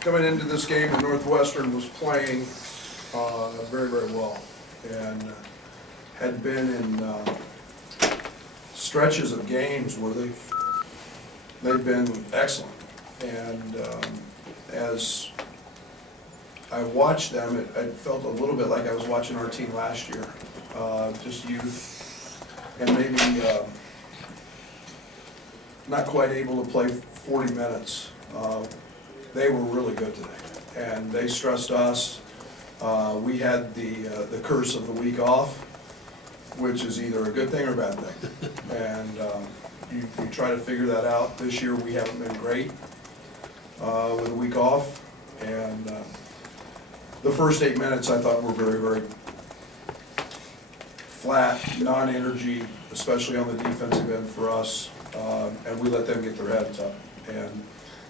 coming into this game, the Northwestern was playing very, very well, and had been in stretches of games where they've been excellent. And as I watched them, it felt a little bit like I was watching our team last year, just youth, and maybe not quite able to play 40 minutes. They were really good today, and they stressed us. We had the curse of the week off, which is either a good thing or a bad thing. And you try to figure that out. This year we haven't been great with a week off, and the first 8 minutes I thought were very, very flat, non-energy, especially on the defensive end for us, and we let them get their heads up. And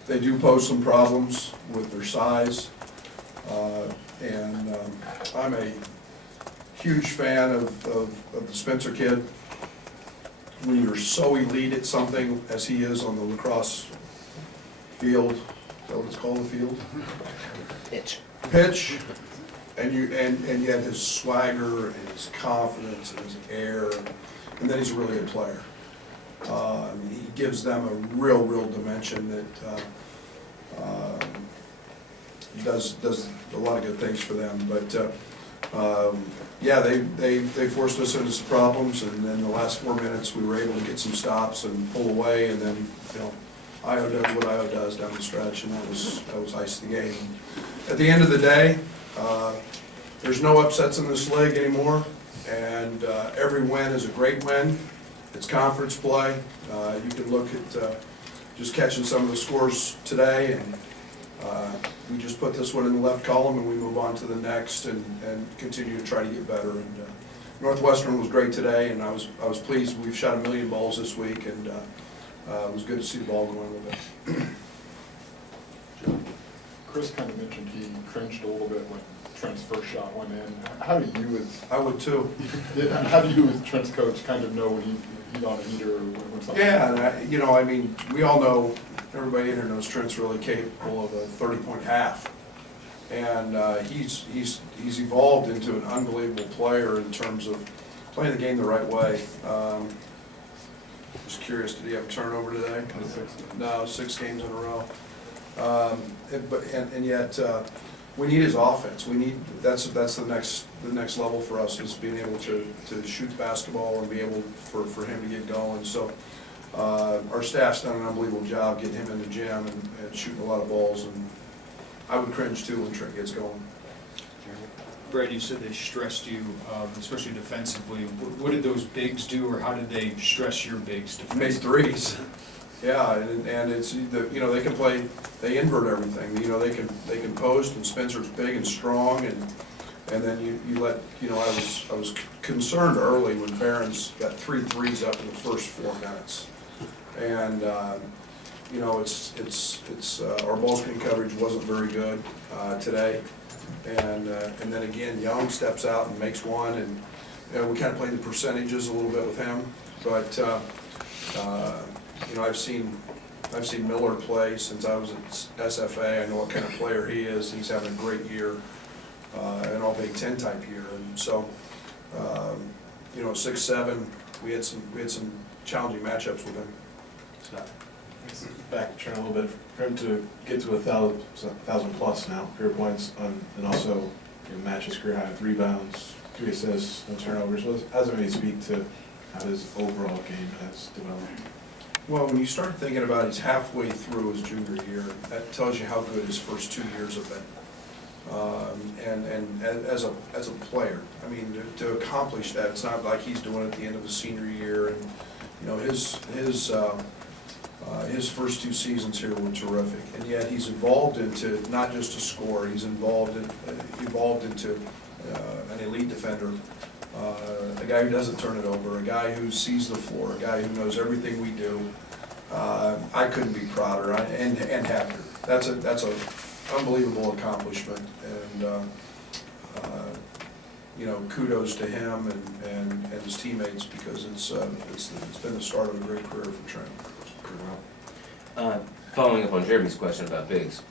they do pose some problems with their size, and I'm a huge fan of the Spencer kid. When you're so elite at something as he is on the lacrosse field, is that what it's called, the field? Pitch, and yet his swagger and his confidence and his air, and then he's a really good player. He gives them a real dimension that does a lot of good things for them. But yeah, they forced us into some problems, and then the last 4 minutes we were able to get some stops and pull away, and then Io does what Io does down the stretch, and that was ice the game. At the end of the day, there's no upsets in this league anymore, and every win is a great win. It's conference play. You can look at just catching some of the scores today, and we just put this one in the left column and we move on to the next and continue to try to get better. And Northwestern was great today, and I was pleased. We've shot 1 million balls this week, and it was good to see the ball going a little bit. Chris kind of mentioned he cringed a little bit when Trent's first shot went in. How do you, as I would too. how do you, as Trent's coach, kind of know when he's on a heater or when something? Yeah, and I mean, we all know, everybody in here knows Trent's really capable of a 30-point half, and he's evolved into an unbelievable player in terms of playing the game the right way. Just curious, did he have a turnover today? No, 6 games in a row. And yet we need his offense. We need that's the next level for us, is being able to shoot the basketball and be able for him to get going. So our staff's done an unbelievable job getting him in the gym and shooting a lot of balls, and I would cringe too when Trent gets going. Brad, you said they stressed you, especially defensively. What did those bigs do, or how did they stress your bigs defensively? Made threes. Yeah, and it's they can play. They invert everything. They can post, and Spencer's big and strong, and then you let I was concerned early when Barron's got 3 threes up in the first 4 minutes, and it's our ball screen coverage wasn't very good today, and then again Young steps out and makes one, and we kind of played the percentages a little bit with him, but I've seen Miller play since I was at SFA. I know what kind of player he is. He's having a great year, an all Big Ten type year, and so 6-7, we had some challenging matchups with him. Back Trent a little bit, for him to get to 1,000 plus now career points, and also match his career high with rebounds, 3 assists, no turnovers. How does it really speak to how his overall game has developed? Well, when you start thinking about he's halfway through his junior year, that tells you how good his first 2 years have been. And as a player, I mean, to accomplish that, it's not like he's doing it at the end of his senior year. And his first 2 seasons here were terrific, and yet he's evolved into not just a scorer. He's evolved into an elite defender. A guy who doesn't turn it over, a guy who sees the floor, a guy who knows everything we do. I couldn't be prouder and happier. That's a unbelievable accomplishment, and kudos to him and his teammates, because it's been the start of a great career for Trent. Following up on Jeremy's question about bigs,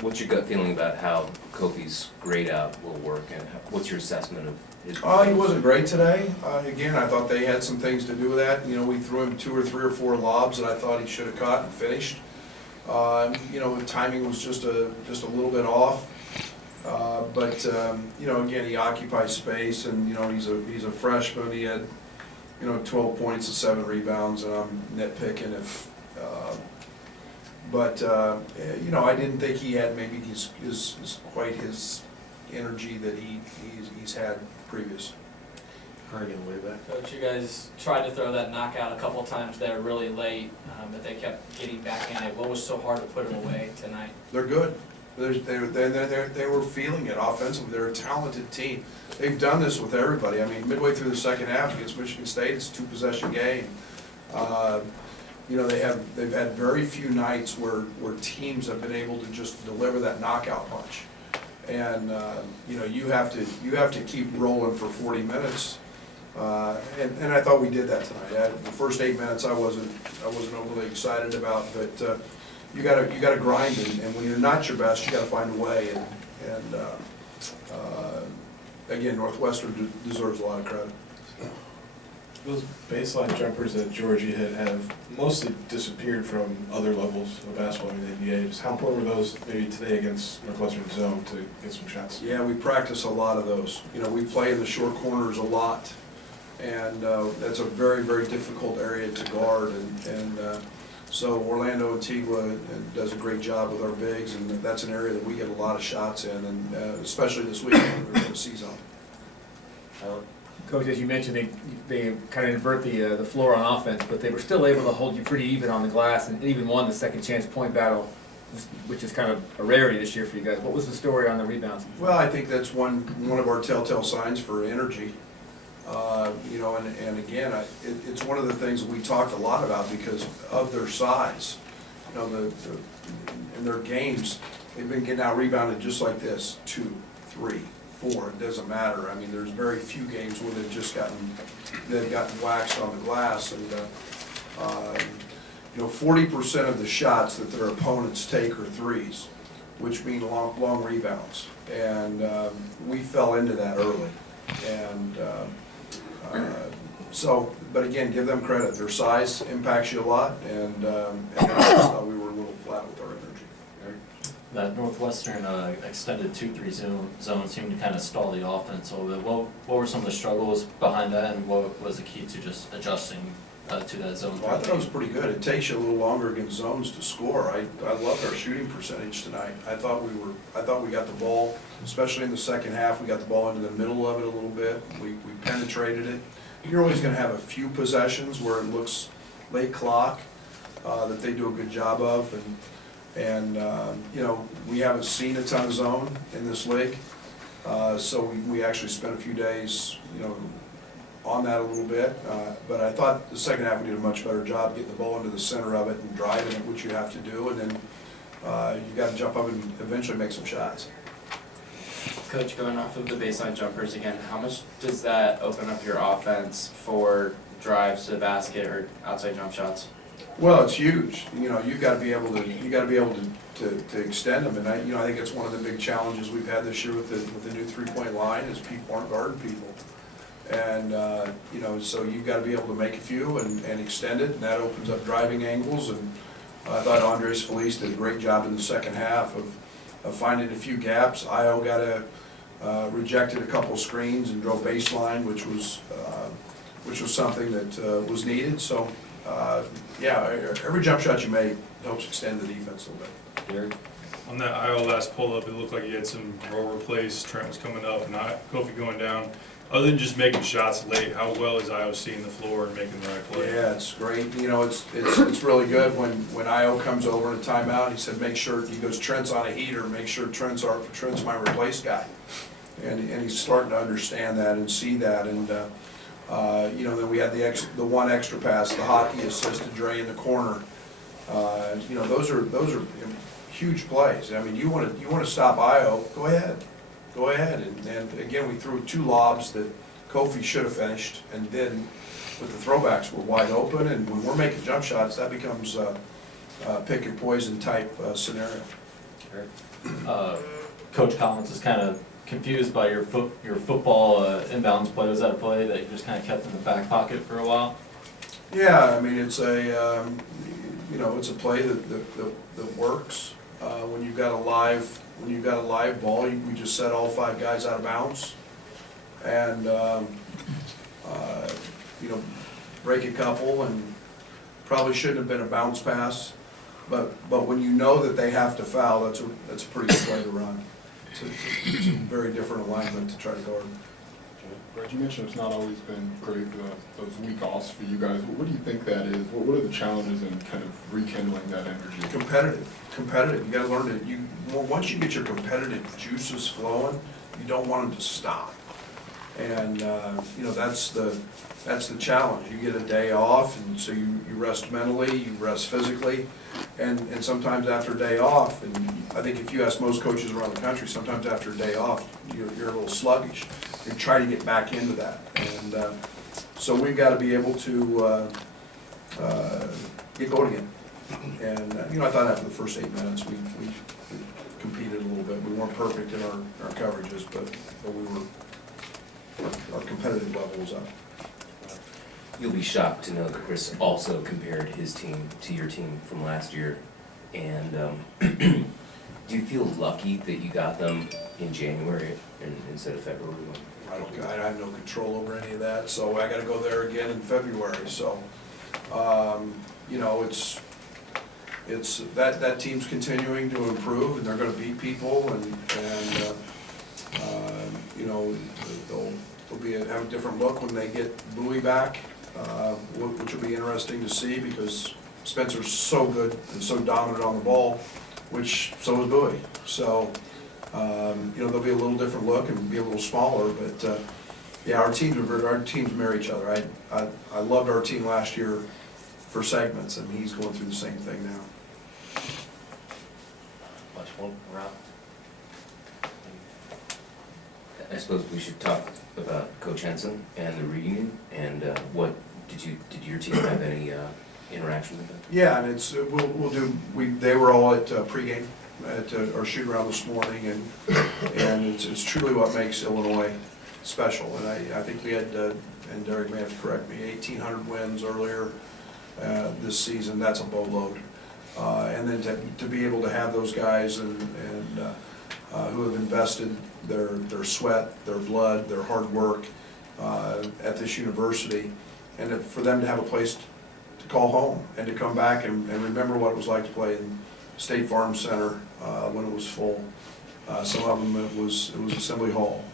what's your gut feeling about how Kofi's grade out will work, and what's your assessment of his? He wasn't great today. Again, I thought they had some things to do with that. You know, we threw him 2 or 3 or 4 lobs that I thought he should have caught and finished. You know, the timing was just a little bit off. But you know, again, he occupies space, and you know, he's a freshman. He had, you know, 12 points and 7 rebounds, and I'm nitpicking if. But you know, I didn't think he had maybe quite his energy that he's had previous. Coach, you guys tried to throw that knockout a couple times there really late, but they kept getting back in it. What was so hard to put them away tonight? They're good. They were feeling it offensively. They're a talented team. They've done this with everybody. I mean, midway through the second half against Michigan State, it's a 2-possession game. You know, they've had very few nights where teams have been able to just deliver that knockout punch. And you know, you have to keep rolling for 40 minutes. And I thought we did that tonight. The first 8 minutes I wasn't overly excited about, but you gotta grind, and when you're not your best, you gotta find a way. And again, Northwestern deserves a lot of credit. Those baseline jumpers that Georgia hit have mostly disappeared from other levels of basketball in the NBA. Just how important were those maybe today against Northwestern zone to get some shots? Yeah, we practice a lot of those. You know, we play in the short corners a lot, and that's a very, very difficult area to guard. And so Orlando Antigua does a great job with our bigs, and that's an area that we get a lot of shots in, and especially this week when we're in the C-zone. Coach, as you mentioned, they kind of invert the floor on offense, but they were still able to hold you pretty even on the glass, and even won the second chance point battle, which is kind of a rarity this year for you guys. What was the story on the rebounds? Well, I think that's one of our telltale signs for energy. You know, and again, it's one of the things that we talked a lot about because of their size. You know, in their games, they've been getting out rebounded just like this, 2, 3, 4. It doesn't matter. I mean, there's very few games where they've gotten waxed on the glass, and you know, 40% of the shots that their opponents take are threes, which mean long rebounds, and we fell into that early, and so, but again, give them credit. Their size impacts you a lot, and I just thought we were a little flat with our energy. That Northwestern extended 2-3 zone seemed to kind of stall the offense a little bit. What were some of the struggles behind that, and what was the key to just adjusting to that zone? Well, I thought it was pretty good. It takes you a little longer against zones to score. I loved our shooting percentage tonight. I thought we got the ball, especially in the second half. We got the ball into the middle of it a little bit. We penetrated it. You're always going to have a few possessions where it looks late clock that they do a good job of, and you know, we haven't seen a ton of zone in this league, so we actually spent a few days, you know, on that a little bit, but I thought the second half we did a much better job getting the ball into the center of it and driving it, which you have to do, and then you got to jump up and eventually make some shots. Coach, going off of the baseline jumpers again, how much does that open up your offense for drives to the basket or outside jump shots? Well, it's huge. You know, you've got to be able to extend them, and I think it's one of the big challenges we've had this year with the new 3-point line is people aren't guarding people. And, you know, so you've got to be able to make a few and extend it, and that opens up driving angles. And I thought Andres Feliz did a great job in the second half of finding a few gaps. Io rejected a couple screens and drove baseline, which was something that was needed. So, yeah, every jump shot you make helps extend the defense a little bit. Derek? On that Io last pull-up, it looked like he had some roll replays. Trent was coming up and Kofi going down. Other than just making shots late, how well is Io seeing the floor and making the right play? Yeah, it's great. You know, it's really good when Io comes over in a timeout. He said, make sure, he goes, Trent's on a heater, make sure Trent's my replace guy. And he's starting to understand that and see that. And you know, then we had the one extra pass, the hockey assist to Dre in the corner. You know, those are huge plays. I mean, you want to stop Io, go ahead. And again, we threw 2 lobs that Kofi should have finished, and then with the throwbacks, we're wide open, and when we're making jump shots, that becomes a pick your poison type scenario. Coach Collins is kind of confused by your football inbounds play. Was that a play that you just kind of kept in the back pocket for a while? Yeah, I mean, it's a, you know, it's a play that works. When you've got a live ball, we just set all 5 guys out of bounds. And, you know, break a couple, and probably shouldn't have been a bounce pass. But when you know that they have to foul, that's a pretty good play to run. It's a very different alignment to try to guard. Brad, you mentioned it's not always been great, those week offs for you guys. What do you think that is? What are the challenges in kind of rekindling that energy? Competitive. You gotta learn to, once you get your competitive juices flowing, you don't want them to stop. And, you know, that's the challenge. You get a day off, and so you rest mentally, you rest physically, and sometimes after a day off, and I think if you ask most coaches around the country, sometimes after a day off, you're a little sluggish. You try to get back into that. And so we've got to be able to get going again. And, you know, I thought after the first 8 minutes, we competed a little bit. We weren't perfect in our coverages, but we were, our competitive level was up. You'll be shocked to know that Chris also compared his team to your team from last year. And do you feel lucky that you got them in January instead of February? I have no control over any of that, so I gotta go there again in February. So, you know, it's that team's continuing to improve, and they're gonna beat people, and you know, they'll have a different look when they get Bowie back, which will be interesting to see, because Spencer's so good and so dominant on the ball, which so is Bowie. So, you know, there'll be a little different look and be a little smaller, but yeah, our teams mirror each other. I loved our team last year for segments, and he's going through the same thing now. I suppose we should talk about Coach Henson and the reunion, and what did your team have any interaction with them? Yeah, and it's they were all at pregame at our shoot around this morning, and it's truly what makes Illinois special. And I think we had, and Derek may have to correct me, 1,800 wins earlier this season. That's a boatload. And then to be able to have those guys and who have invested their sweat, their blood, their hard work at this university, and for them to have a place to call home and to come back and remember what it was like to play in State Farm Center when it was full. Some of them it was Assembly Hall.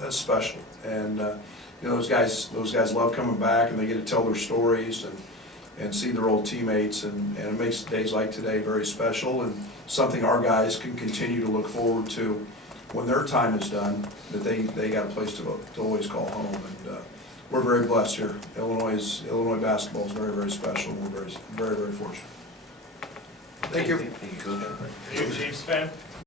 That's special, and you know, those guys love coming back, and they get to tell their stories and see their old teammates, and it makes days like today very special, and something our guys can continue to look forward to when their time is done, that they got a place to always call home. And we're very blessed here. Illinois basketball is very, very special, and we're very, very fortunate. Thank you. Thank you, Coach. Are you a Chiefs fan?